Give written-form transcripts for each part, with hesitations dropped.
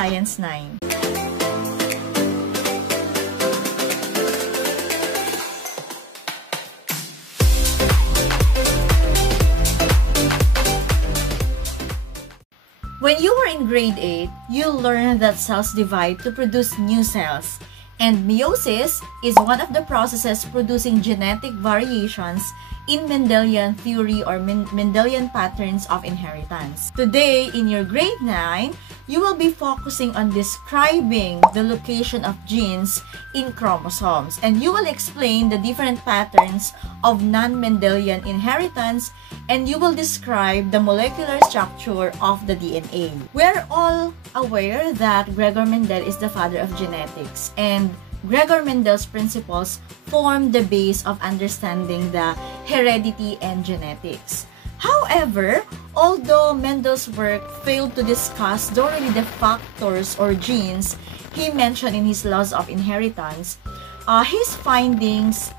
Science 9. When you were in grade 8, you learned that cells divide to produce new cells. And meiosis is one of the processes producing genetic variations in Mendelian theory or Mendelian patterns of inheritance. Today, in your grade 9, you will be focusing on describing the location of genes in chromosomes, and you will explain the different patterns of non-Mendelian inheritance, and you will describe the molecular structure of the DNA. We're all aware that Gregor Mendel is the father of genetics, and Gregor Mendel's principles form the base of understanding the heredity and genetics. However, although Mendel's work failed to discuss thoroughly the factors or genes he mentioned in his laws of inheritance, his findings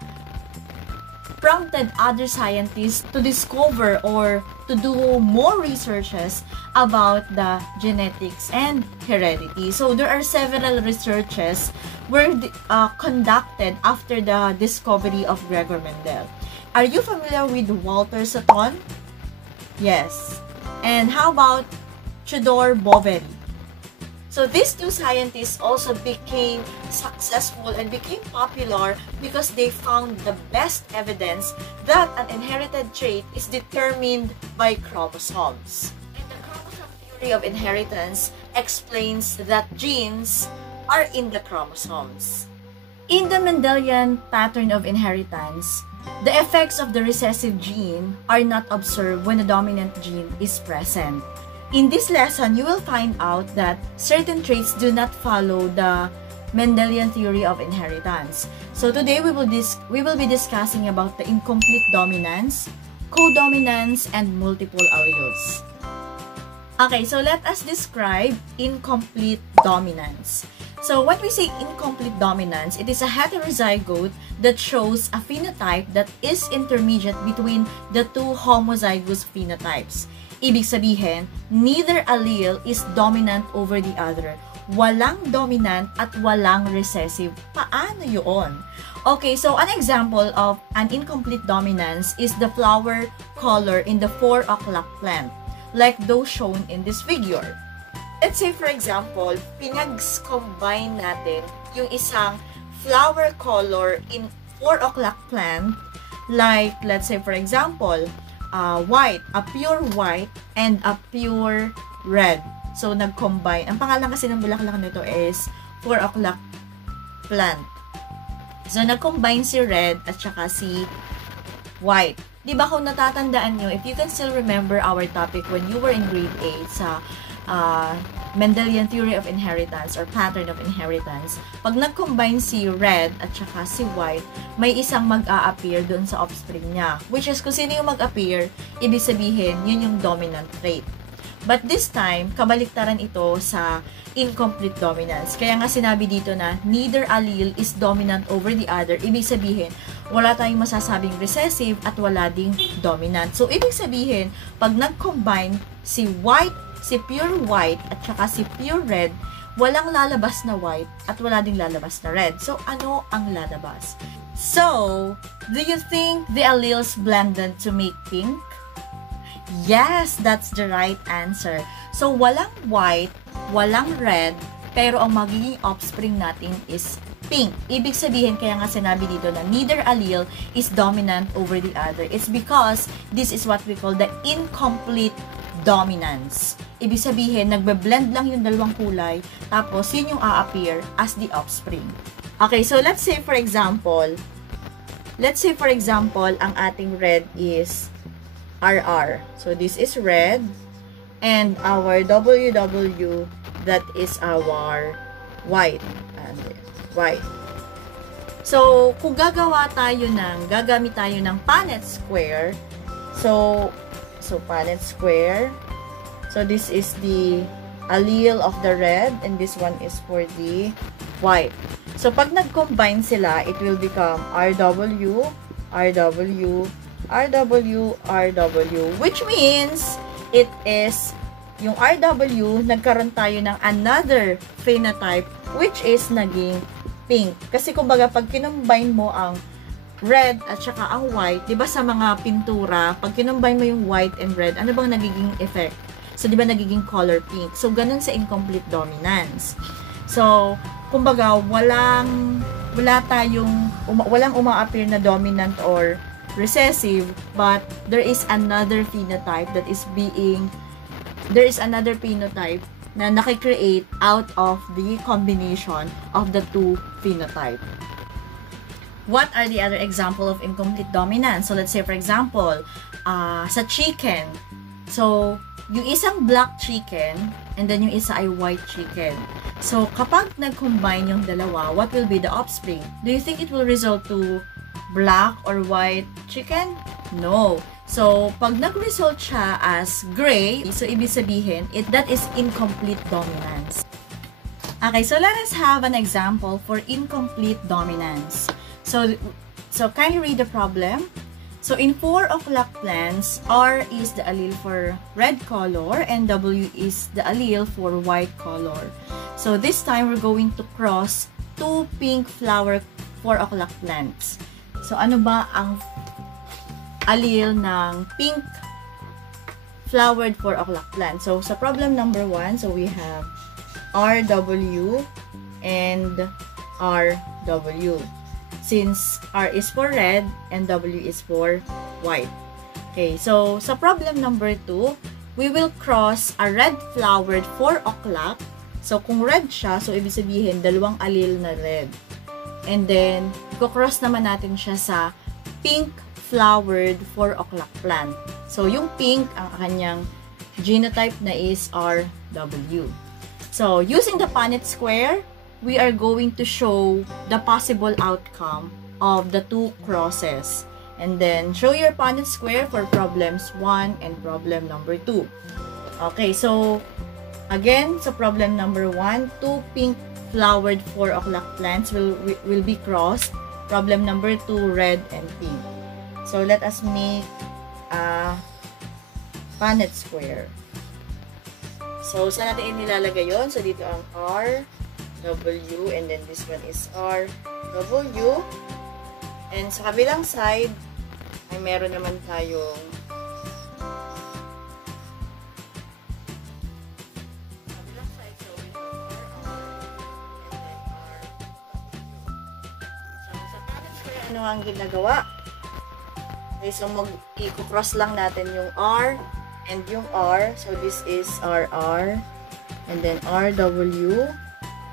prompted other scientists to discover or to do more researches about the genetics and heredity. So there are several researches were conducted after the discovery of Gregor Mendel. Are you familiar with Walter Sutton? Yes. And how about Tudor Boveri? So these two scientists also became successful and became popular because they found the best evidence that an inherited trait is determined by chromosomes. And the chromosome theory of inheritance explains that genes are in the chromosomes. In the Mendelian pattern of inheritance, the effects of the recessive gene are not observed when the dominant gene is present. In this lesson, you will find out that certain traits do not follow the Mendelian theory of inheritance. So today we will be discussing about the incomplete dominance, codominance, and multiple alleles. Okay, so let us describe incomplete dominance. So when we say incomplete dominance, it is a heterozygote that shows a phenotype that is intermediate between the two homozygous phenotypes. Ibig sabihin, neither allele is dominant over the other. Walang dominant at walang recessive. Paano yun? Okay, so an example of an incomplete dominance is the flower color in the 4 o'clock plant, like those shown in this figure. Let's say, for example, pinag-combine natin yung isang flower color in 4 o'clock plant, like, let's say, for example, white, a pure white, and a pure red. So, nag-combine. Ang pangalan kasi ng bulaklak nito is 4 o'clock plant. So, nag-combine si red at saka si white. Diba kung natatandaan nyo, if you can still remember our topic when you were in grade 8 sa Mendelian theory of inheritance or pattern of inheritance, pag nag-combine si red at saka si white, may isang mag-a-appear doon sa offspring niya. Which is, kung sino yung mag-appear, ibig sabihin, yun yung dominant trait. But this time, kabaliktaran ito sa incomplete dominance. Kaya nga sinabi dito na neither allele is dominant over the other. Ibig sabihin, wala tayong masasabing recessive at wala ding dominant. So, ibig sabihin, pag nag-combine si white, si pure white at saka si pure red, walang lalabas na white at wala ding lalabas na red. So, ano ang lalabas? So, do you think the alleles blended to make pink? Yes, that's the right answer. So, walang white, walang red, pero ang magiging offspring natin is pink. Ibig sabihin, kaya nga sinabi dito na neither allele is dominant over the other. It's because this is what we call the incomplete dominance. Ibig sabihin, nagbe-blend lang yung dalawang kulay, tapos yun yung a-appear as the offspring. Okay, so let's say for example, ang ating red is RR. So this is red, and our WW, that is our white. White. So, kung gagamit tayo ng Punnett square, so Punnett square, so this is the allele of the red, and this one is for the white. So, pag nag-combine sila, it will become RW, RW, RW, RW, which means it is yung RW, nagkaroon tayo ng another phenotype which is naging pink. Kasi kumbaga, pag kinumbine mo ang red at saka ang white, di ba sa mga pintura, pag kinumbine mo yung white and red, ano bang nagiging effect? So, di ba nagiging color pink? So, ganun sa incomplete dominance. So, kumbaga, walang uma-appear na dominant or recessive, but there is another phenotype na nakikreate out of the combination of the two phenotype. What are the other example of incomplete dominance? So, let's say, for example, sa chicken. So, yung isang black chicken, and then yung isa ay white chicken. So, kapag nag-combine yung dalawa, what will be the offspring? Do you think it will result to black or white chicken? No. So, pag nag-result siya as gray, so ibig sabihin, that is incomplete dominance. Okay, so let us have an example for incomplete dominance. So kindly read the problem. So, in 4 o'clock plants, R is the allele for red color and W is the allele for white color. So, this time, we're going to cross 2 pink flower 4 o'clock plants. So, ano ba ang allele ng pink flowered 4 o'clock plant? So, sa problem number 1, so we have RW and RW. Since R is for red and W is for white. Okay, so sa problem number 2, we will cross a red flowered 4 o'clock. So kung red siya, so ibig sabihin dalawang allele na red. And then, i-cross naman natin siya sa pink flowered 4 o'clock plant. So yung pink, ang kanyang genotype na is RW. So using the Punnett square, we are going to show the possible outcome of the two crosses. And then, show your Punnett square for problems 1 and problem number 2. Okay, so, again, sa problem number 1, 2 pink flowered 4 o'clock plants will be crossed. Problem number 2, red and pink. So, let us make a Punnett square. So, saan natin inilalagay yun? So, dito ang R, W, and then this one is R, W. And sa kabilang side, ay meron naman tayong kabilang side, so we have R, and then R, W. So, sa Punnett square, ano ang ginagawa? Okay, so i-cross lang natin yung R and yung R. So, this is RR, and then RW.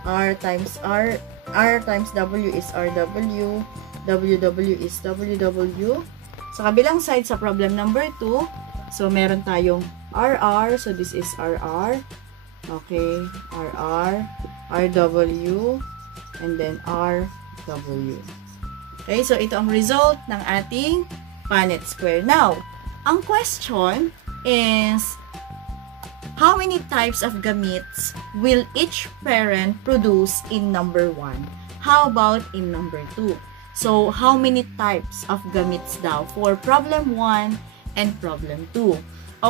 R times W is RW, WW is WW. Sa kabilang side, sa problem number 2, so meron tayong RR, so this is RR, okay, RR, RW, and then RW. Okay, so ito ang result ng ating Punnett square. Now, ang question is, how many types of gametes will each parent produce in number 1? How about in number 2? So, how many types of gametes daw for problem 1 and problem 2?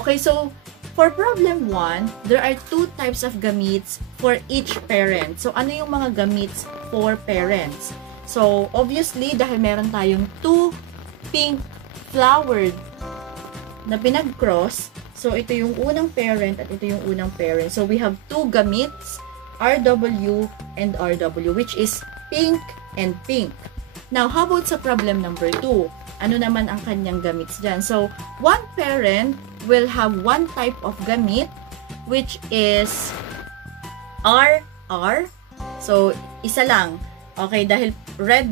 Okay, so, for problem 1, there are 2 types of gametes for each parent. So, ano yung mga gametes for parents? So, obviously, dahil meron tayong 2 pink flowered na pinag-cross, so, ito yung unang parent at ito yung unang parent. So, we have 2 gametes, RW and RW, which is pink and pink. Now, how about sa problem number 2? Ano naman ang kanyang gametes dyan? So, one parent will have one type of gamete, which is RR. So, isa lang. Okay, dahil red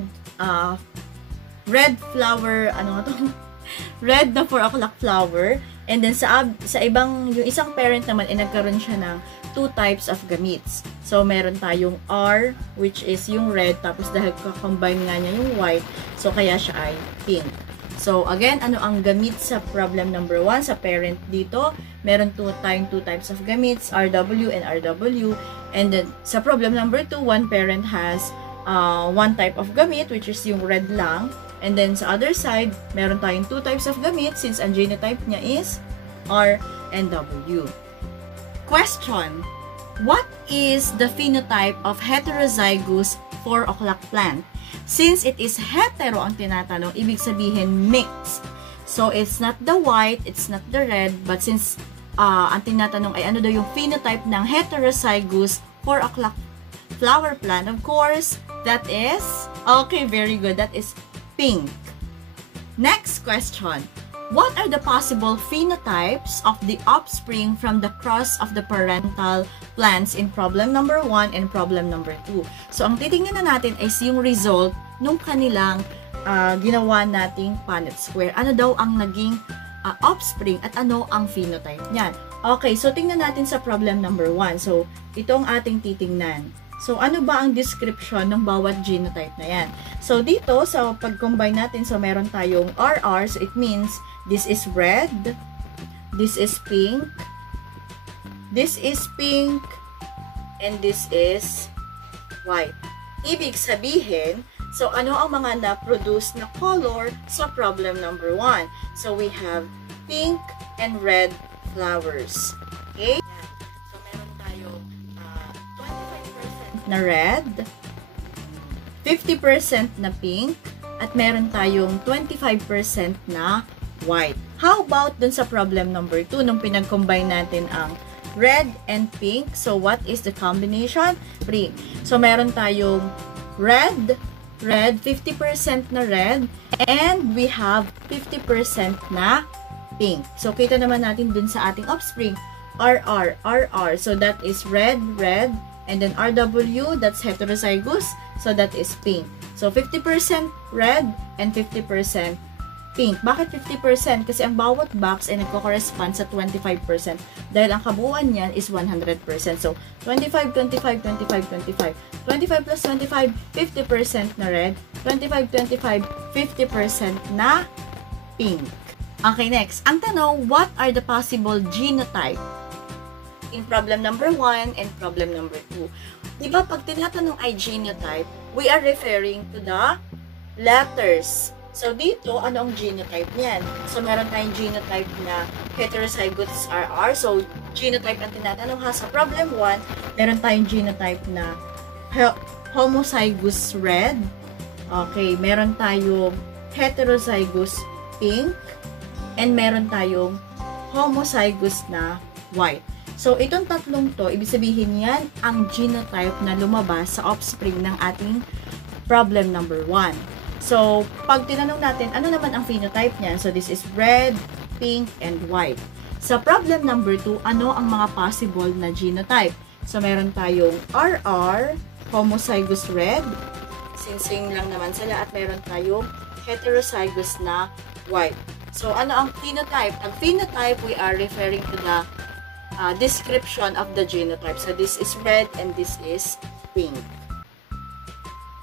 flower, ano nga to? Red na 4 o'clock flower. And then, sa ibang, yung isang parent naman, nagkaroon siya ng 2 types of gametes. So, meron tayong R, which is yung red, tapos dahil kakombine nga niya yung white, so kaya siya ay pink. So, again, ano ang gamete sa problem number 1? Sa parent dito, meron tayong 2 types of gametes, RW and RW. And then, sa problem number 2, one parent has one type of gamete, which is yung red lang. And then, sa other side, meron tayong 2 types of gamete since ang genotype niya is R and W. Question: what is the phenotype of heterozygous 4 o'clock plant? Since it is hetero ang tinatanong, ibig sabihin mixed. So, it's not the white, it's not the red, but since ang tinatanong ay ano daw yung phenotype ng heterozygous 4 o'clock flower plant, of course, that is, okay, very good, that is pink. Next question. What are the possible phenotypes of the offspring from the cross of the parental plants in problem number 1 and problem number 2? So, ang titingnan na natin is yung result nung kanilang ginawa nating Punnett square. Ano daw ang naging offspring at ano ang phenotype niyan? Okay, so tingnan natin sa problem number 1. So, ito ang ating titingnan. So, ano ba ang description ng bawat genotype na yan? So, dito, sa pag-combine natin, so meron tayong RR, so it means this is red, this is pink, and this is white. Ibig sabihin, so ano ang mga na-produce na color sa problem number 1? So, we have pink and red flowers. Okay? So, meron tayong 25% na red, 50% na pink, at meron tayong 25% na white. How about dun sa problem number 2, nung pinag-combine natin ang red and pink? So, what is the combination? Pink. So, meron tayong red, 50% na red, and we have 50% na pink. So, kita naman natin dun sa ating offspring, RR. So, that is red, and then RW, that's heterozygous, so that is pink. So, 50% red and 50% pink. Bakit 50%? Kasi ang bawat box ay nagko-correspond sa 25% dahil ang kabuuan niyan is 100%. So, 25, 25, 25, 25. 25 plus 25, 50% na red. 25, 25, 50% na pink. Okay, next. Ang tanong, what are the possible genotype in problem number 1 and problem number 2? Diba, pag tinatanong ay genotype, we are referring to the letters. So, dito, ano ang genotype niyan? So, meron tayong genotype na heterozygous RR. So, genotype ang tinatanong ha. Sa problem 1, meron tayong genotype na homozygous red. Okay, meron tayong heterozygous pink. And meron tayong homozygous na white. So, itong tatlong to, ibig sabihin yan ang genotype na lumabas sa offspring ng ating problem number 1. So, pag tinanong natin, ano naman ang phenotype niyan? So, this is red, pink, and white. Sa problem number 2, ano ang mga possible na genotype? So, meron tayong RR, homozygous red, sing-sing lang naman sila, at meron tayong heterozygous na white. So, ano ang phenotype? Ang phenotype, we are referring to the description of the genotype. So, this is red and this is pink.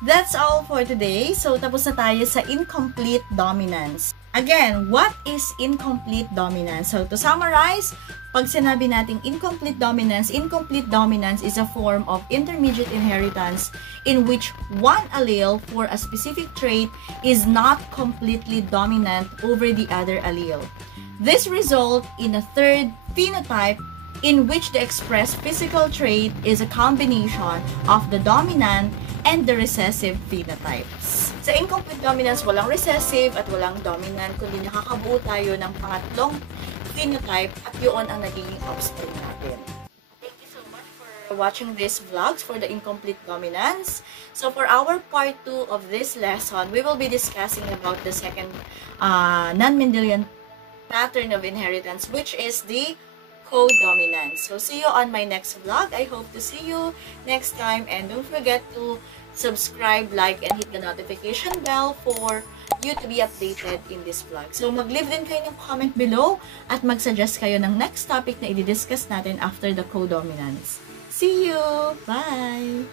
That's all for today. So, tapos na tayo sa incomplete dominance. Again, what is incomplete dominance? So, to summarize, pag sinabi nating incomplete dominance is a form of intermediate inheritance in which one allele for a specific trait is not completely dominant over the other allele. This results in a third phenotype in which the expressed physical trait is a combination of the dominant and the recessive phenotypes. Sa incomplete dominance, walang recessive at walang dominant, kundi nakakabuo tayo ng pangatlong phenotype at yun ang nagiging offspring natin. Thank you so much for watching these vlogs for the incomplete dominance. So for our part 2 of this lesson, we will be discussing about the second non-Mendelian pattern of inheritance, which is the codominance. So see you on my next vlog. I hope to see you next time, and don't forget to subscribe, like, and hit the notification bell for you to be updated in this vlog. So mag-leave din kayo ng comment below at mag-suggest kayo ng next topic na i-discuss natin after the codominance. See you! Bye!